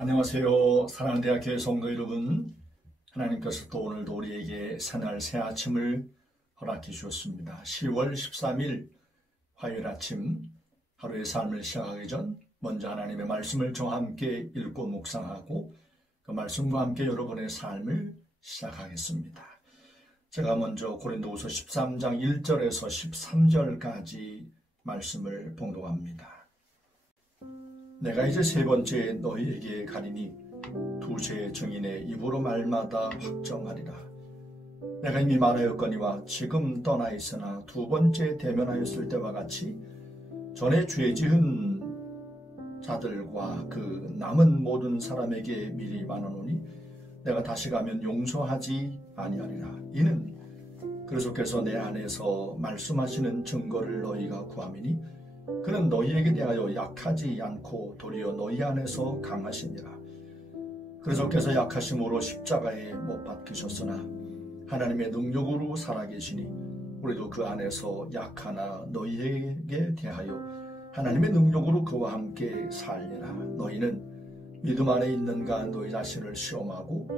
안녕하세요. 사랑하는 대학교의 성도 여러분, 하나님께서 또 오늘도 우리에게 새날 새 아침을 허락해 주셨습니다. 10월 13일 화요일 아침 하루의 삶을 시작하기 전 먼저 하나님의 말씀을 저와 함께 읽고 묵상하고 그 말씀과 함께 여러분의 삶을 시작하겠습니다. 제가 먼저 고린도후서 13장 1절에서 13절까지 말씀을 봉독합니다. 내가 이제 세 번째 너희에게 가리니 두세 증인의 입으로 말마다 확정하리라. 내가 이미 말하였거니와 지금 떠나 있으나 두 번째 대면하였을 때와 같이 전에 죄 지은 자들과 그 남은 모든 사람에게 미리 말하노니 내가 다시 가면 용서하지 아니하리라. 이는 그리스도께서 내 안에서 말씀하시는 증거를 너희가 구함이니 그는 너희에게 대하여 약하지 않고 도리어 너희 안에서 강하시니라. 그리스도께서 약하심으로 십자가에 못 박히셨으나 하나님의 능력으로 살아계시니 우리도 그 안에서 약하나 너희에게 대하여 하나님의 능력으로 그와 함께 살리라. 너희는 믿음 안에 있는가 너희 자신을 시험하고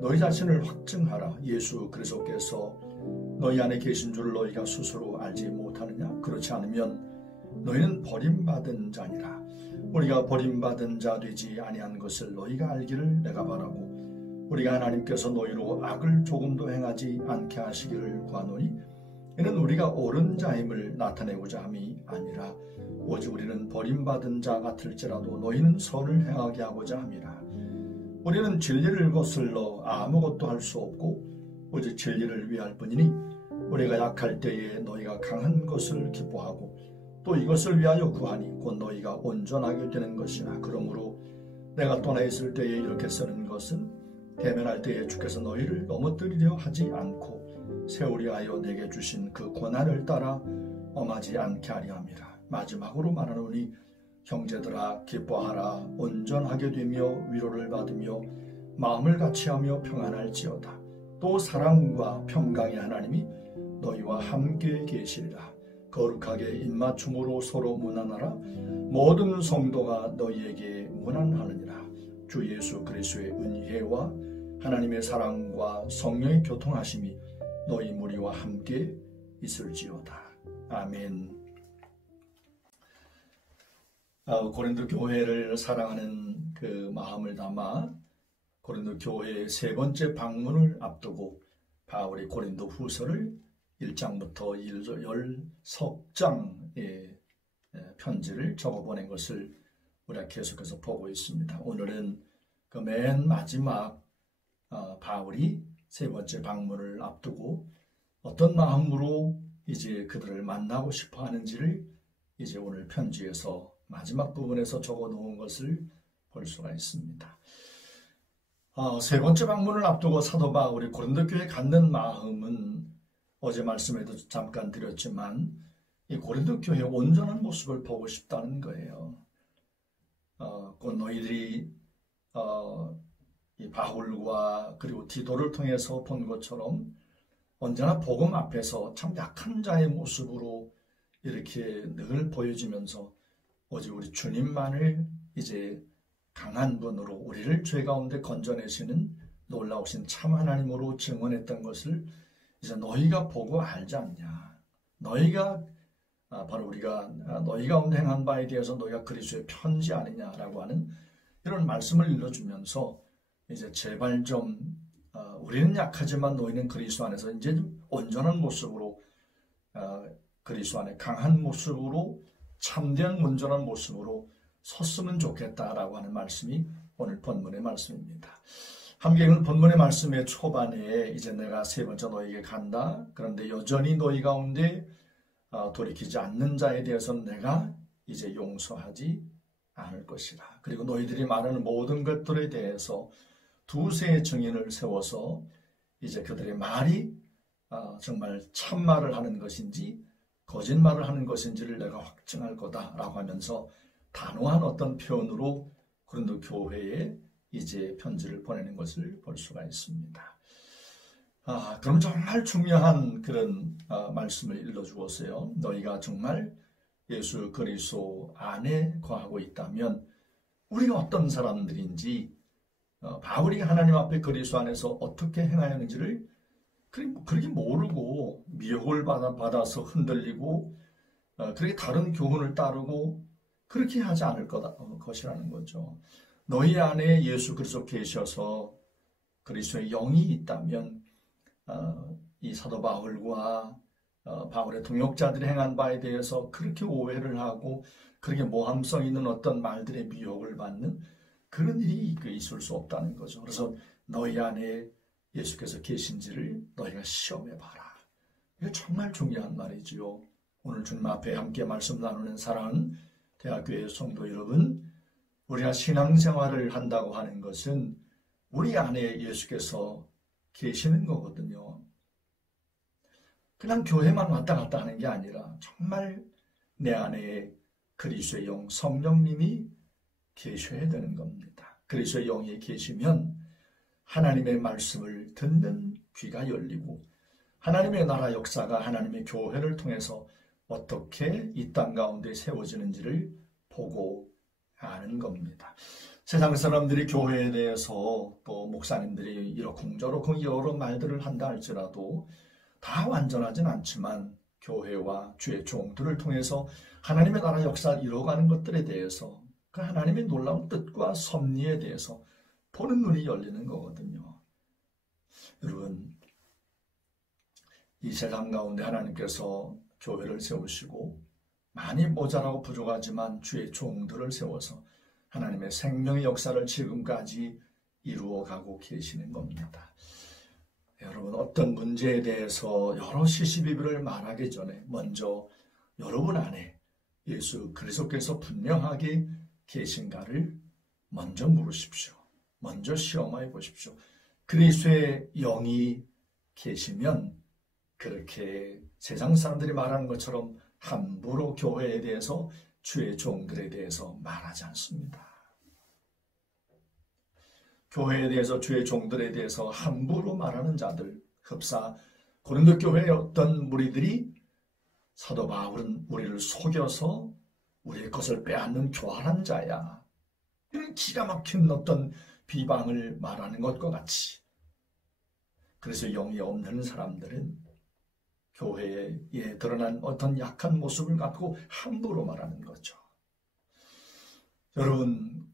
너희 자신을 확증하라. 예수 그리스도께서 너희 안에 계신 줄 너희가 스스로 알지 못하느냐? 그렇지 않으면 너희는 버림받은 자니라. 우리가 버림받은 자 되지 아니한 것을 너희가 알기를 내가 바라고 우리가 하나님께서 너희로 악을 조금도 행하지 않게 하시기를 구하노니 이는 우리가 옳은 자임을 나타내고자 함이 아니라 오직 우리는 버림받은 자 같을지라도 너희는 선을 행하게 하고자 함이라. 우리는 진리를 거슬러 아무것도 할 수 없고 오직 진리를 위할 뿐이니 우리가 약할 때에 너희가 강한 것을 기뻐하고 또 이것을 위하여 구하니 곧 너희가 온전하게 되는 것이나. 그러므로 내가 떠나 있을 때에 이렇게 쓰는 것은 대면할 때에 주께서 너희를 넘어뜨리려 하지 않고 세우려 하여 내게 주신 그 권한을 따라 엄하지 않게 하려 함이라. 마지막으로 말하노니 형제들아 기뻐하라. 온전하게 되며 위로를 받으며 마음을 같이하며 평안할지어다. 또 사랑과 평강의 하나님이 너희와 함께 계시리라. 거룩하게 입맞춤으로 서로 문안하라. 모든 성도가 너희에게 문안하느니라. 주 예수 그리스도의 은혜와 하나님의 사랑과 성령의 교통하심이 너희 무리와 함께 있을지어다. 아멘. 고린도 교회를 사랑하는 그 마음을 담아 고린도 교회의 세 번째 방문을 앞두고 바울이 고린도 후서를 1장부터 10석장의 편지를 적어보낸 것을 우리가 계속해서 보고 있습니다. 오늘은 그 맨 마지막 바울이 세 번째 방문을 앞두고 어떤 마음으로 이제 그들을 만나고 싶어 하는지를 이제 오늘 편지에서 마지막 부분에서 적어 놓은 것을 볼 수가 있습니다. 세 번째 방문을 앞두고 사도 바울이 고린도 교회에 갖는 마음은 어제 말씀에도 잠깐 드렸지만 이 고린도 교회의 온전한 모습을 보고 싶다는 거예요. 곧 너희들이 이 바울과 그리고 디도를 통해서 본 것처럼 언제나 복음 앞에서 참 약한 자의 모습으로 이렇게 늘 보여지면서 오직 우리 주님만을 이제 강한 분으로 우리를 죄 가운데 건져내시는 놀라우신 참 하나님으로 증언했던 것을 이제 너희가 보고 알지 않냐. 너희가 바로 우리가 너희 가운데 행한 바에 대해서 너희가 그리스도의 편지 아니냐라고 하는 이런 말씀을 일러주면서 이제 제발 좀 우리는 약하지만 너희는 그리스도 안에서 이제 좀 온전한 모습으로 그리스도 안에 강한 모습으로 참된 온전한 모습으로 섰으면 좋겠다라고 하는 말씀이 오늘 본문의 말씀입니다. 함께 읽은 본문의 말씀의 초반에 이제 내가 세 번째 너희에게 간다. 그런데 여전히 너희 가운데 돌이키지 않는 자에 대해서는 내가 이제 용서하지 않을 것이라. 그리고 너희들이 말하는 모든 것들에 대해서 두세 증인을 세워서 이제 그들의 말이 정말 참말을 하는 것인지 거짓말을 하는 것인지를 내가 확증할 거다라고 하면서 단호한 어떤 표현으로 고린도 교회에 이제 편지를 보내는 것을 볼 수가 있습니다. 그럼 정말 중요한 그런 말씀을 일러주었어요. 너희가 정말 예수 그리스도 안에 거하고 있다면 우리가 어떤 사람들인지 바울이 하나님 앞에 그리스도 안에서 어떻게 행하였는지를 그렇게 모르고 미혹을 받아서 흔들리고 그렇게 다른 교훈을 따르고 그렇게 하지 않을 것이라는 거죠. 너희 안에 예수 그리스도 계셔서 그리스도의 영이 있다면 이 사도 바울과 바울의 동역자들이 행한 바에 대해서 그렇게 오해를 하고 그렇게 모함성 있는 어떤 말들의 미혹을 받는 그런 일이 있을 수 없다는 거죠. 그래서 너희 안에 예수께서 계신지를 너희가 시험해봐라. 이게 정말 중요한 말이지요. 오늘 주님 앞에 함께 말씀 나누는 사랑하는 대학교의 성도 여러분, 우리가 신앙생활을 한다고 하는 것은 우리 안에 예수께서 계시는 거거든요. 그냥 교회만 왔다 갔다 하는 게 아니라 정말 내 안에 그리스도의 영 성령님이 계셔야 되는 겁니다. 그리스도의 영이 계시면 하나님의 말씀을 듣는 귀가 열리고 하나님의 나라 역사가 하나님의 교회를 통해서 어떻게 이 땅 가운데 세워지는지를 보고 아는 겁니다. 세상 사람들이 교회에 대해서 또 목사님들이 이러쿵저러쿵 여러 말들을 한다 할지라도 다 완전하진 않지만 교회와 주의 종들을 통해서 하나님의 나라 역사를 이루어가는 것들에 대해서 그 하나님의 놀라운 뜻과 섭리에 대해서 보는 눈이 열리는 거거든요. 여러분, 이 세상 가운데 하나님께서 교회를 세우시고 많이 모자라고 부족하지만 주의 종들을 세워서 하나님의 생명의 역사를 지금까지 이루어가고 계시는 겁니다. 여러분, 어떤 문제에 대해서 여러 시시비비를 말하기 전에 먼저 여러분 안에 예수 그리스도께서 분명하게 계신가를 먼저 물으십시오. 먼저 시험해 보십시오. 그리스도의 영이 계시면 그렇게 세상 사람들이 말하는 것처럼 함부로 교회에 대해서 주의 종들에 대해서 말하지 않습니다. 교회에 대해서 주의 종들에 대해서 함부로 말하는 자들, 흡사 고린도 교회의 어떤 무리들이 사도 바울은 우리를 속여서 우리의 것을 빼앗는 교활한 자야, 이런 기가 막힌 어떤 비방을 말하는 것과 같이, 그래서 영이 없는 사람들은 교회에 드러난 어떤 약한 모습을 갖고 함부로 말하는 거죠. 여러분,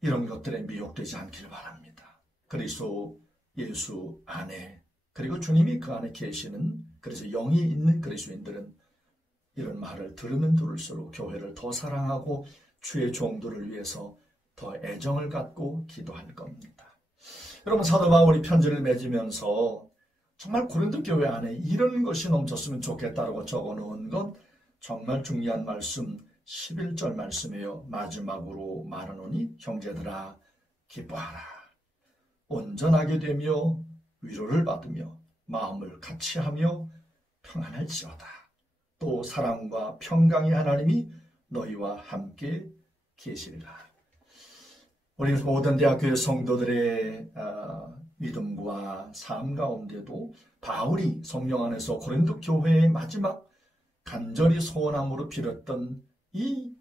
이런 것들에 미혹되지 않기를 바랍니다. 그리스도 예수 안에, 그리고 주님이 그 안에 계시는, 그래서 영이 있는 그리스도인들은 이런 말을 들으면 들을수록 교회를 더 사랑하고 주의 종들을 위해서 더 애정을 갖고 기도할 겁니다. 여러분, 사도 바울이 편지를 맺으면서 정말 고린도 교회 안에 이런 것이 넘쳤으면 좋겠다고 적어놓은 것 정말 중요한 말씀 11절 말씀이에요. 마지막으로 말하노니 형제들아 기뻐하라. 온전하게 되며 위로를 받으며 마음을 같이하며 평안할지어다. 또 사랑과 평강의 하나님이 너희와 함께 계시리라. 우리 모든 대학교의 성도들의 믿음과 삶 가운데도 바울이 성령 안에서 고린도 교회의 마지막 간절히 소원함으로 빌었던 이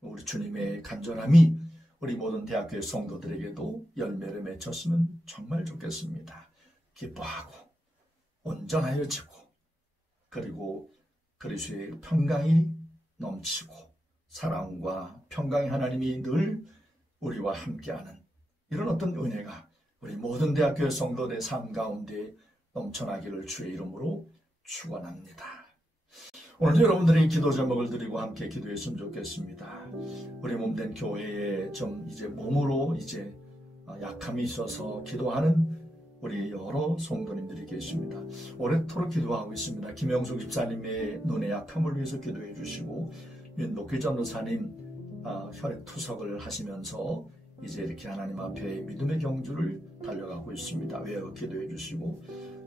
우리 주님의 간절함이 우리 모든 대학교의 성도들에게도 열매를 맺혔으면 정말 좋겠습니다. 기뻐하고 온전하여지고 그리고 그리스도의 평강이 넘치고 사랑과 평강의 하나님이 늘 우리와 함께하는 이런 어떤 은혜가 우리 모든 대학교의 성도들의 삶 가운데 넘쳐나기를 주의 이름으로 축원합니다. 오늘도 여러분들이 기도 제목을 드리고 함께 기도했으면 좋겠습니다. 우리 몸된 교회에 좀 이제 몸으로 이제 약함이 있어서 기도하는 우리 여러 성도님들이 계십니다. 오래도록 기도하고 있습니다. 김영숙 집사님의 눈의 약함을 위해서 기도해 주시고 윤복희 전도사님 혈액 투석을 하시면서 이제 이렇게 하나님 앞에 믿음의 경주를 달려가고 있습니다. 외워 기도해 주시고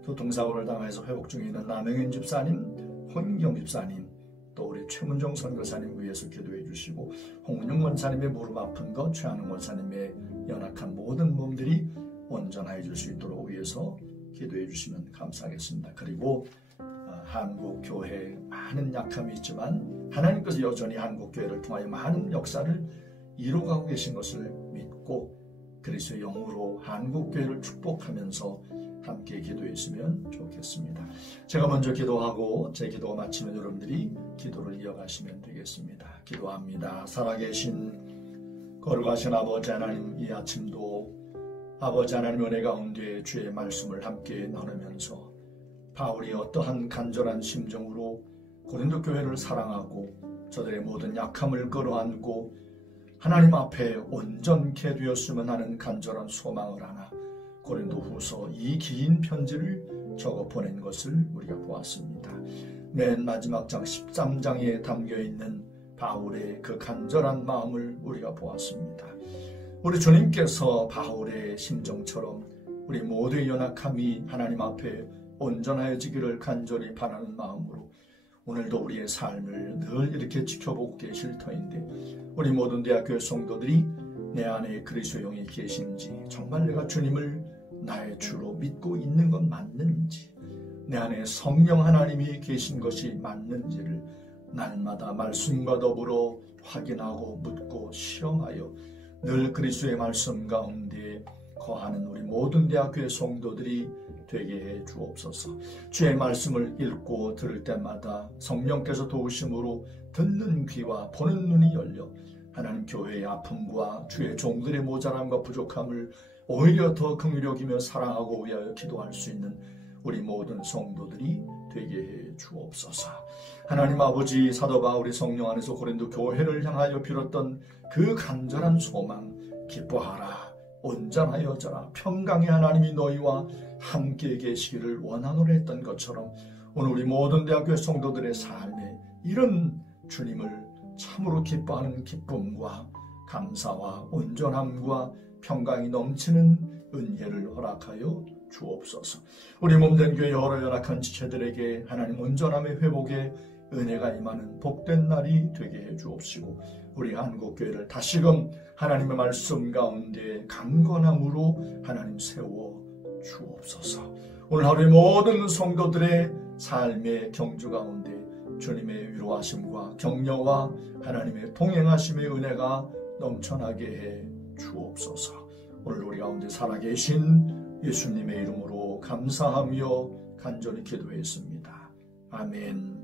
교통사고를 당해서 회복 중에 있는 남영현 집사님, 홍인경 집사님, 또 우리 최문정 선교사님 위해서 기도해 주시고 홍문영 원사님의 무릎 아픈 것, 최한웅 원사님의 연약한 모든 몸들이 온전하여 줄 수 있도록 위해서 기도해 주시면 감사하겠습니다. 그리고 한국 교회에 많은 약함이 있지만 하나님께서 여전히 한국 교회를 통하여 많은 역사를 이루어가고 계신 것을 믿고 그리스도의 영으로 한국교회를 축복하면서 함께 기도했으면 좋겠습니다. 제가 먼저 기도하고 제 기도가 마치면 여러분들이 기도를 이어가시면 되겠습니다. 기도합니다. 살아계신 거룩하신 아버지 하나님, 이 아침도 아버지 하나님 은혜 가운데 주의 말씀을 함께 나누면서 바울이 어떠한 간절한 심정으로 고린도 교회를 사랑하고 저들의 모든 약함을 끌어안고 하나님 앞에 온전케 되었으면 하는 간절한 소망을 하나 고린도후서 이 긴 편지를 적어 보낸 것을 우리가 보았습니다. 맨 마지막 장 13장에 담겨있는 바울의 그 간절한 마음을 우리가 보았습니다. 우리 주님께서 바울의 심정처럼 우리 모두의 연약함이 하나님 앞에 온전하여지기를 간절히 바라는 마음으로 오늘도 우리의 삶을 늘 이렇게 지켜보고 계실 터인데 우리 모든 대학교의 성도들이 내 안에 그리스도의 영이 계신지, 정말 내가 주님을 나의 주로 믿고 있는 건 맞는지, 내 안에 성령 하나님이 계신 것이 맞는지를 날마다 말씀과 더불어 확인하고 묻고 시험하여 늘 그리스도의 말씀 가운데 거하는 우리 모든 대학교의 성도들이 되게 해 주옵소서. 주의 말씀을 읽고 들을 때마다 성령께서 도우심으로 듣는 귀와 보는 눈이 열려 하나님 교회의 아픔과 주의 종들의 모자람과 부족함을 오히려 더 긍휼히 여기며 사랑하고 위하여 기도할 수 있는 우리 모든 성도들이 되게 해 주옵소서. 하나님 아버지, 사도 바울이 성령 안에서 고린도 교회를 향하여 빌었던 그 간절한 소망, 기뻐하라, 온전하여져라, 평강의 하나님이 너희와 함께 계시기를 원하노라 했던 것처럼 오늘 우리 모든 대학교 성도들의 삶에 이런 주님을 참으로 기뻐하는 기쁨과 감사와 온전함과 평강이 넘치는 은혜를 허락하여 주옵소서. 우리 몸된 교회 여러 연약한 지체들에게 하나님 온전함의 회복에 은혜가 임하는 복된 날이 되게 해 주옵시고 우리 한국교회를 다시금 하나님의 말씀 가운데 강건함으로 하나님 세워 주옵소서. 오늘 하루의 모든 성도들의 삶의 경주 가운데 주님의 위로하심과 격려와 하나님의 동행하심의 은혜가 넘쳐나게 해 주옵소서. 오늘 우리 가운데 살아계신 예수님의 이름으로 감사하며 간절히 기도했습니다. 아멘.